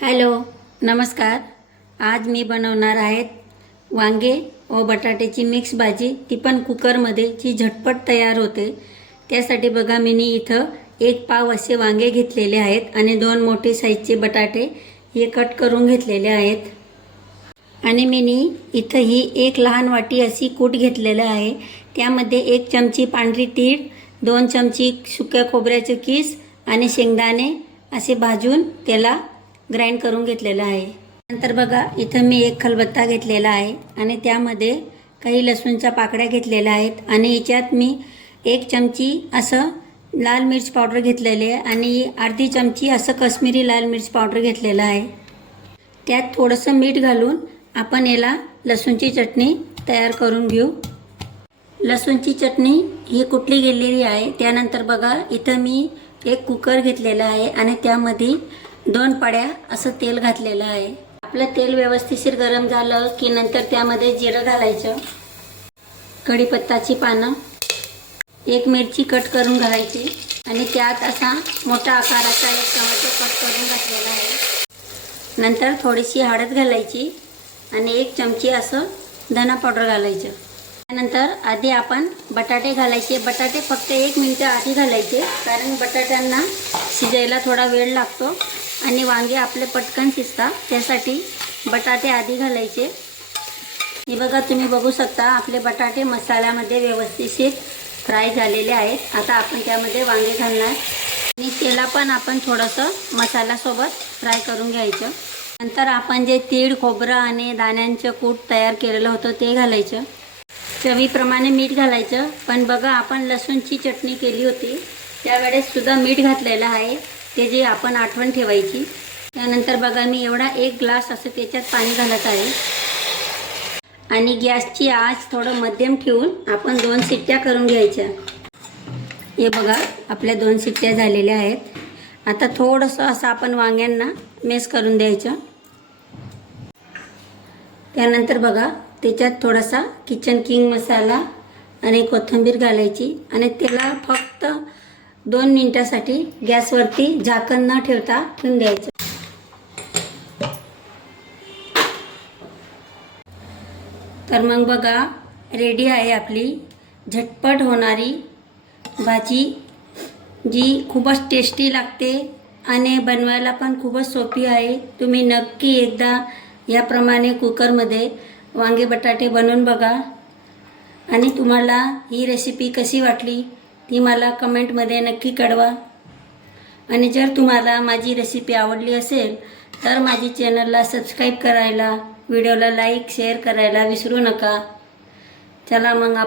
Hello नमस्कार. आज मी बनवणार आहेत वांगे व बटाट्याची मिक्स भाजी. ती पण कुकरमध्ये जी झटपट तयार होते. त्यासाठी बघा मी इथं एक पाव असे वांगे घेतलेले आहेत आणि दोन मोठे साईजचे बटाटे हे कट करून घेतलेले आहेत. आणि मी इथं ही एक लहान वाटी अशी कूट घेतलेलं आहे. त्यामध्ये एक चमची पांढरी तीळ दोन चमची सुक्या खोबऱ्याचे किस आणि शेंगदाणे असे भाजून त्याला ग्राइंड करून घेतलेलं आहे. नंतर बघा इथं मी एक खलबत्ता घेतलेला आहे आणि त्यामध्ये काही लसूणच्या पाकड्या घेतलेल्या आहेत आणि याच्यात मी एक चमची असं लाल मिर्च पावडर घेतलेली आहे आणि अर्धी चमची असं कश्मीरी लाल मिर्च पावडर घेतलेलं आहे. त्यात थोडंसं मीठ घालून आपण याला लसूणची चटणी तयार करून घेऊ. लसूणची चटणी ही कुठली गेलेली आहे? त्यानंतर बघा इथं मी एक कुकर घेतलेला आहे आणि त्यामध्ये दोन पड्या असं तेल घातलेलं आहे. आपलं तेल व्यवस्थिशीर गरम झालं की नंतर त्यामध्ये जिरं घालायचं. कढीपत्ताची पानं. एक मिरची कट करून घालायची. आणि त्यात असा मोठा आकाराचा एक टमाटो कट करून घातलेला आहे. नंतर थोडीशी हळद घालायची. आणि एक चमची असं धना पावडर घालायचं. त्यानंतर आधी आपण बटाटे घालायचे. बटाटे फक्त एक मिनटं आधी घालायचे. कारण बटाट्यांना शिजायला थोडा वेळ लागतो. आणि वांगे आपले पटकन शिजतात. त्यासाठी बटाटे आधी घालायचे. हे बघा तुम्ही बघू शकता आपले बटाटे मसाल्यामध्ये व्यवस्थित फ्राय झालेले आहेत. आता आपण त्यामध्ये वांगे घालणार. आणि त्याला पण आपण थोडंसं मसाल्यासोबत फ्राय करून घ्यायचं. नंतर आपण जे तीळ खोबरं आणि दाण्यांचं कूट तयार केलेलं होतं ते घालायचं. चवीप्रमाणे मीठ घालायचं. पण बघा आपण लसूणची चटणी केली होती. त्यावेळेस सुद्धा मीठ घातलेलं आहे. त्याची आपण आठवण ठेवायची त्यानंतर बघा मी एवढा एक ग्लास असं त्याच्यात पाणी घालत आहे. आणि गॅसची आच थोडं मध्यम ठेवून आपण दोन शिट्ट्या करून घ्यायच्या. हे बघा आपल्या दोन शिट्ट्या झालेल्या आहेत. आता थोडंसं असं आपण वांग्यांना मेस करून द्यायचं. त्यानंतर बघा त्याच्यात थोडासा किचन किंग मसाला आणि कोथिंबीर घालायची. आणि त्याला फक्त दोन मिनटासाठी गॅसवरती झाकण न ठेवता ठेवून द्यायचं तर मग बघा रेडी आहे आपली झटपट होणारी भाजी जी खूपच टेस्टी लागते आणि बनवायला पण खूपच सोपी आहे. तुम्ही नक्की एकदा याप्रमाणे कुकरमध्ये वांगे बटाटे बनवून बघा. आणि तुम्हाला ही रेसिपी कशी वाटली? ती मला कमेंटमध्ये नक्की कळवा. आणि जर तुम्हाला माझी रेसिपी आवडली असेल तर माझी चॅनलला सबस्क्राईब करायला व्हिडिओला लाईक शेअर करायला विसरू नका. चला मग आप